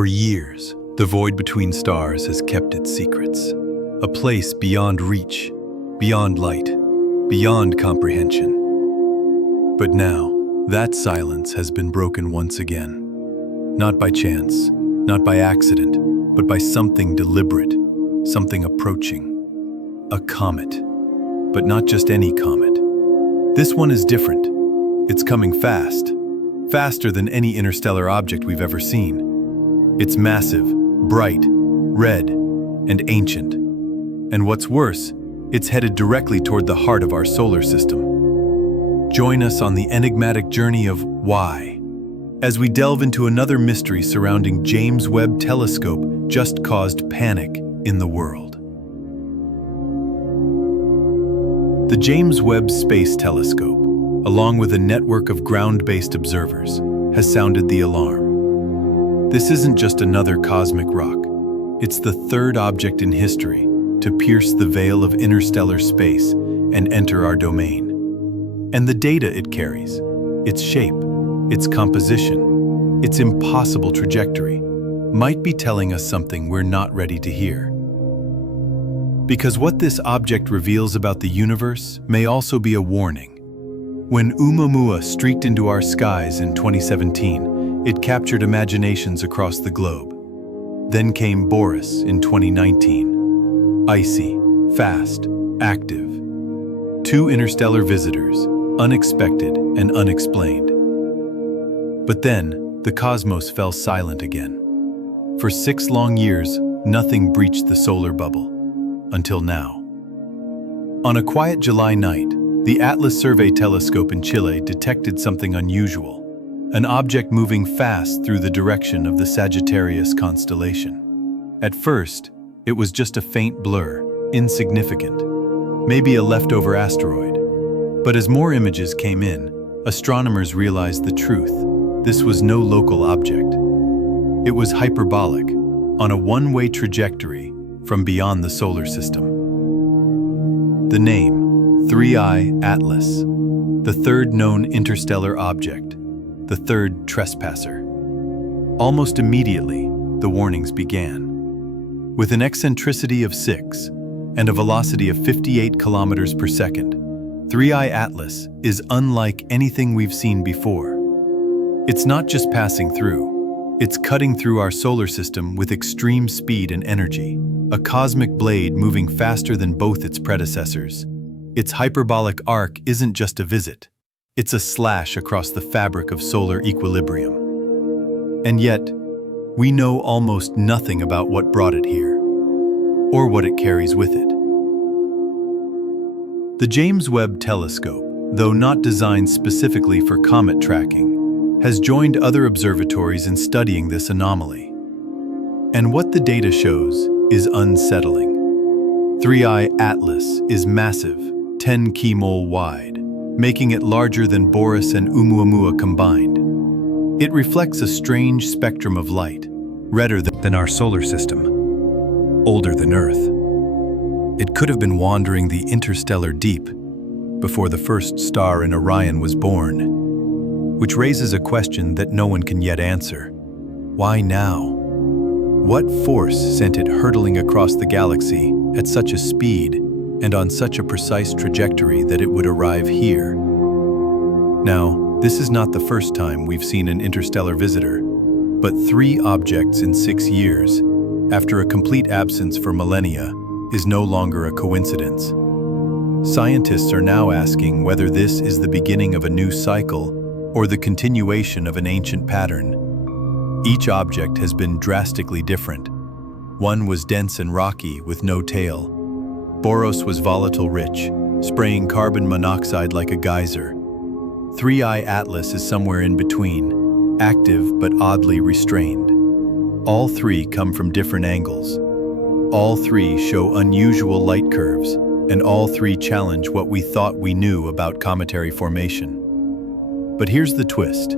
For years, the void between stars has kept its secrets. A place beyond reach, beyond light, beyond comprehension. But now, that silence has been broken once again. Not by chance, not by accident, but by something deliberate, something approaching. A comet. But not just any comet. This one is different. It's coming fast. Faster than any interstellar object we've ever seen. It's massive, bright, red, and ancient. And what's worse, it's headed directly toward the heart of our solar system. Join us on the enigmatic journey of why, as we delve into another mystery surrounding James Webb Telescope just caused panic in the world. The James Webb Space Telescope, along with a network of ground-based observers, has sounded the alarm. This isn't just another cosmic rock. It's the third object in history to pierce the veil of interstellar space and enter our domain. And the data it carries, its shape, its composition, its impossible trajectory, might be telling us something we're not ready to hear. Because what this object reveals about the universe may also be a warning. When Oumuamua streaked into our skies in 2017, it captured imaginations across the globe. Then came Boris in 2019. Icy, fast, active. Two interstellar visitors, unexpected and unexplained. But then, the cosmos fell silent again. For 6 long years, nothing breached the solar bubble. Until now. On a quiet July night, the Atlas Survey Telescope in Chile detected something unusual. An object moving fast through the direction of the Sagittarius constellation. At first, it was just a faint blur, insignificant, maybe a leftover asteroid. But as more images came in, astronomers realized the truth. This was no local object. It was hyperbolic, on a one-way trajectory from beyond the solar system. The name, 3I Atlas, the third known interstellar object, the third trespasser. Almost immediately, the warnings began. With an eccentricity of 6 and a velocity of 58 kilometers per second, 3I Atlas is unlike anything we've seen before. It's not just passing through, it's cutting through our solar system with extreme speed and energy, a cosmic blade moving faster than both its predecessors. Its hyperbolic arc isn't just a visit. It's a slash across the fabric of solar equilibrium. And yet, we know almost nothing about what brought it here, or what it carries with it. The James Webb Telescope, though not designed specifically for comet tracking, has joined other observatories in studying this anomaly. And what the data shows is unsettling. 3I Atlas is massive, 10 kmol wide, making it larger than Boris and Oumuamua combined. It reflects a strange spectrum of light, redder than our solar system, older than Earth. It could have been wandering the interstellar deep before the first star in Orion was born, which raises a question that no one can yet answer. Why now? What force sent it hurtling across the galaxy at such a speed and on such a precise trajectory that it would arrive here? Now, this is not the first time we've seen an interstellar visitor, but 3 objects in 6 years, after a complete absence for millennia, is no longer a coincidence. Scientists are now asking whether this is the beginning of a new cycle or the continuation of an ancient pattern. Each object has been drastically different. One was dense and rocky with no tail. Boros was volatile-rich, spraying carbon monoxide like a geyser. 3I Atlas is somewhere in between, active but oddly restrained. All 3 come from different angles. All 3 show unusual light curves, and all 3 challenge what we thought we knew about cometary formation. But here's the twist.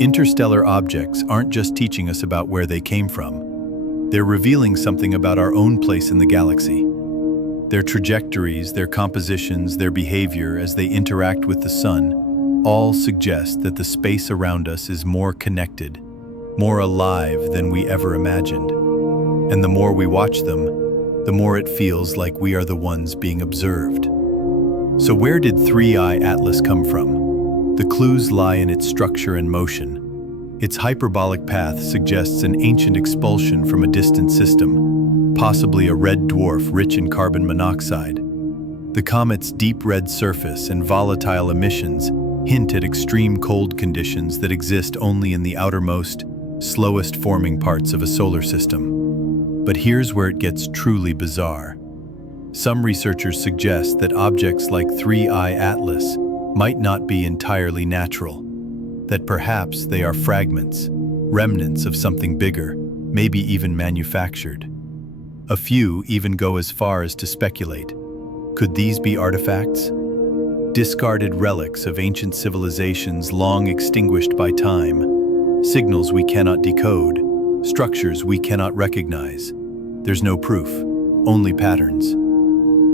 Interstellar objects aren't just teaching us about where they came from. They're revealing something about our own place in the galaxy. Their trajectories, their compositions, their behavior as they interact with the sun all suggest that the space around us is more connected, more alive than we ever imagined. And the more we watch them, the more it feels like we are the ones being observed. So where did 3I Atlas come from? The clues lie in its structure and motion. Its hyperbolic path suggests an ancient expulsion from a distant system, possibly a red dwarf rich in carbon monoxide. The comet's deep red surface and volatile emissions hint at extreme cold conditions that exist only in the outermost, slowest forming parts of a solar system. But here's where it gets truly bizarre. Some researchers suggest that objects like 3I Atlas might not be entirely natural, that perhaps they are fragments, remnants of something bigger, maybe even manufactured. A few even go as far as to speculate. Could these be artifacts? Discarded relics of ancient civilizations long extinguished by time, signals we cannot decode, structures we cannot recognize. There's no proof, only patterns.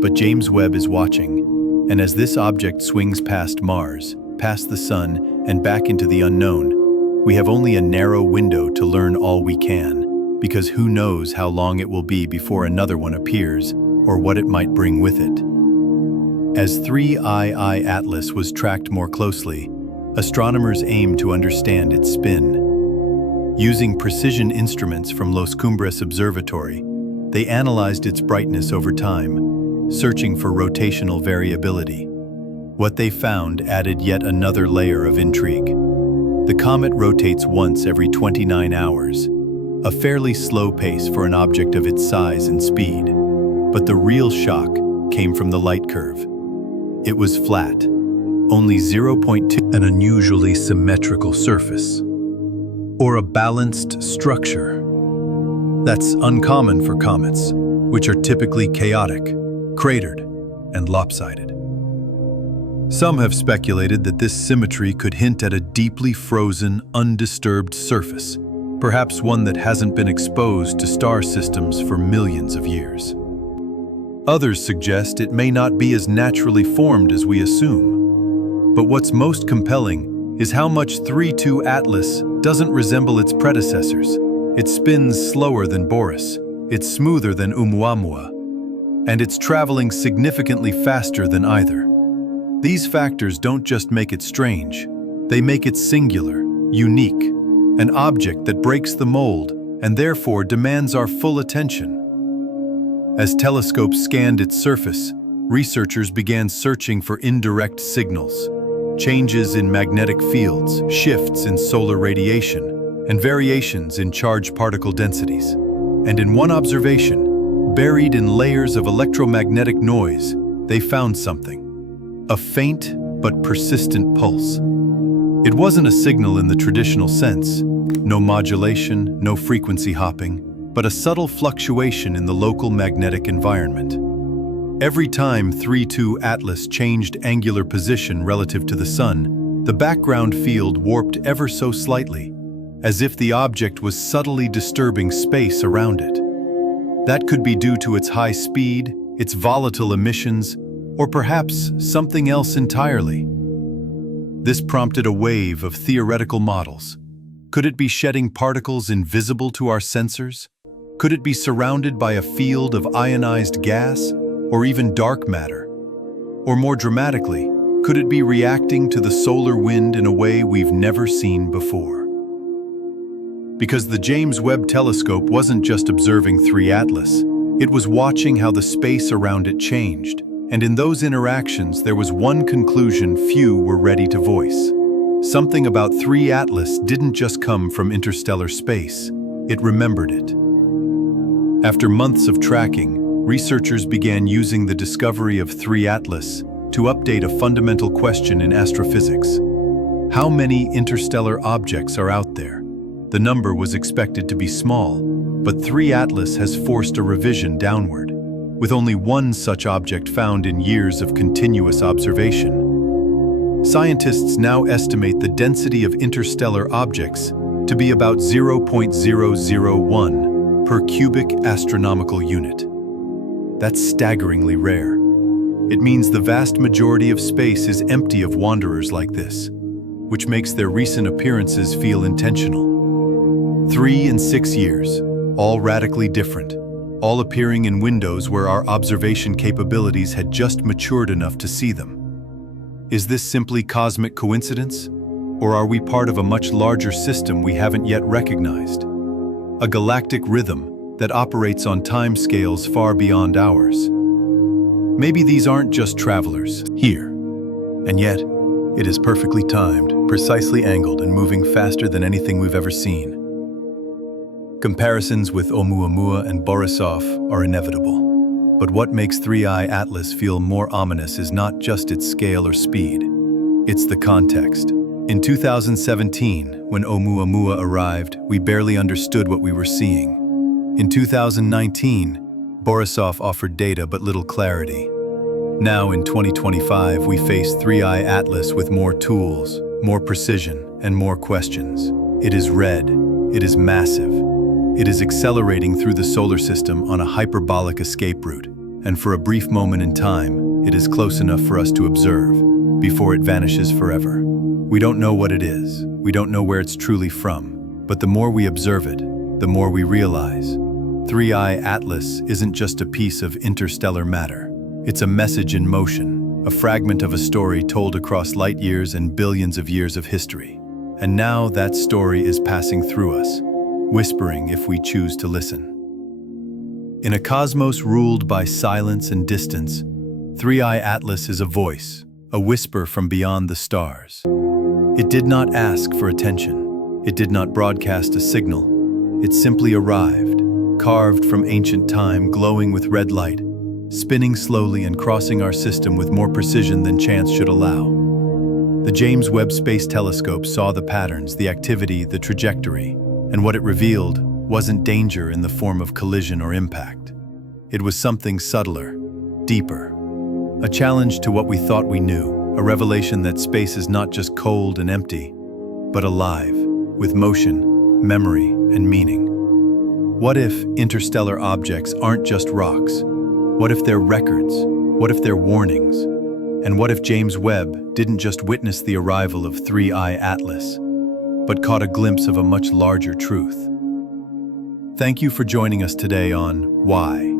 But James Webb is watching, and as this object swings past Mars, past the Sun, and back into the unknown, we have only a narrow window to learn all we can, because who knows how long it will be before another one appears, or what it might bring with it. As 3I Atlas was tracked more closely, astronomers aimed to understand its spin. Using precision instruments from Los Cumbres Observatory, they analyzed its brightness over time, searching for rotational variability. What they found added yet another layer of intrigue. The comet rotates once every 29 hours, a fairly slow pace for an object of its size and speed. But the real shock came from the light curve. It was flat, only 0.2, an unusually symmetrical surface, or a balanced structure. That's uncommon for comets, which are typically chaotic, cratered, and lopsided. Some have speculated that this symmetry could hint at a deeply frozen, undisturbed surface, perhaps one that hasn't been exposed to star systems for millions of years. Others suggest it may not be as naturally formed as we assume. But what's most compelling is how much 3I Atlas doesn't resemble its predecessors. It spins slower than Boris, it's smoother than Oumuamua, and it's traveling significantly faster than either. These factors don't just make it strange, they make it singular, unique, an object that breaks the mold and therefore demands our full attention. As telescopes scanned its surface, researchers began searching for indirect signals, changes in magnetic fields, shifts in solar radiation, and variations in charged particle densities. And in one observation, buried in layers of electromagnetic noise, they found something, a faint but persistent pulse. It wasn't a signal in the traditional sense, no modulation, no frequency hopping, but a subtle fluctuation in the local magnetic environment. Every time 3I Atlas changed angular position relative to the Sun, the background field warped ever so slightly, as if the object was subtly disturbing space around it. That could be due to its high speed, its volatile emissions, or perhaps something else entirely. This prompted a wave of theoretical models. Could it be shedding particles invisible to our sensors? Could it be surrounded by a field of ionized gas, or even dark matter? Or more dramatically, could it be reacting to the solar wind in a way we've never seen before? Because the James Webb Telescope wasn't just observing 3I Atlas, it was watching how the space around it changed. And in those interactions, there was one conclusion few were ready to voice. Something about 3I Atlas didn't just come from interstellar space, it remembered it. After months of tracking, researchers began using the discovery of 3I Atlas to update a fundamental question in astrophysics. How many interstellar objects are out there? The number was expected to be small, but 3I Atlas has forced a revision downward, with only one such object found in years of continuous observation. Scientists now estimate the density of interstellar objects to be about 0.001 per cubic astronomical unit. That's staggeringly rare. It means the vast majority of space is empty of wanderers like this, which makes their recent appearances feel intentional. 3 and 6 years, all radically different, all appearing in windows where our observation capabilities had just matured enough to see them. Is this simply cosmic coincidence? Or are we part of a much larger system we haven't yet recognized? A galactic rhythm that operates on timescales far beyond ours. Maybe these aren't just travelers here, and yet it is perfectly timed, precisely angled, and moving faster than anything we've ever seen. Comparisons with Oumuamua and Borisov are inevitable, but what makes 3I Atlas feel more ominous is not just its scale or speed, it's the context. In 2017, when Oumuamua arrived, we barely understood what we were seeing. In 2019, Borisov offered data but little clarity. Now, in 2025, we face 3I Atlas with more tools, more precision, and more questions. It is red. It is massive. It is accelerating through the solar system on a hyperbolic escape route, and for a brief moment in time, it is close enough for us to observe, before it vanishes forever. We don't know what it is. We don't know where it's truly from. But the more we observe it, the more we realize 3I Atlas isn't just a piece of interstellar matter. It's a message in motion, a fragment of a story told across light years and billions of years of history. And now that story is passing through us, whispering if we choose to listen. In a cosmos ruled by silence and distance, 3I Atlas is a voice, a whisper from beyond the stars. It did not ask for attention. It did not broadcast a signal. It simply arrived, carved from ancient time, glowing with red light, spinning slowly and crossing our system with more precision than chance should allow. The James Webb Space Telescope saw the patterns, the activity, the trajectory, and what it revealed wasn't danger in the form of collision or impact. It was something subtler, deeper, a challenge to what we thought we knew, a revelation that space is not just cold and empty, but alive, with motion, memory, and meaning. What if interstellar objects aren't just rocks? What if they're records? What if they're warnings? And what if James Webb didn't just witness the arrival of 3I Atlas, but caught a glimpse of a much larger truth? Thank you for joining us today on Why.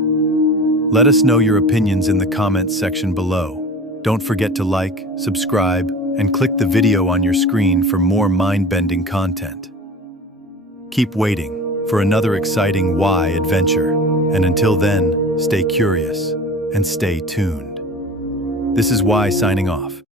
Let us know your opinions in the comments section below. Don't forget to like, subscribe, and click the video on your screen for more mind-bending content. Keep waiting for another exciting Why adventure, and until then, stay curious and stay tuned. This is Why signing off.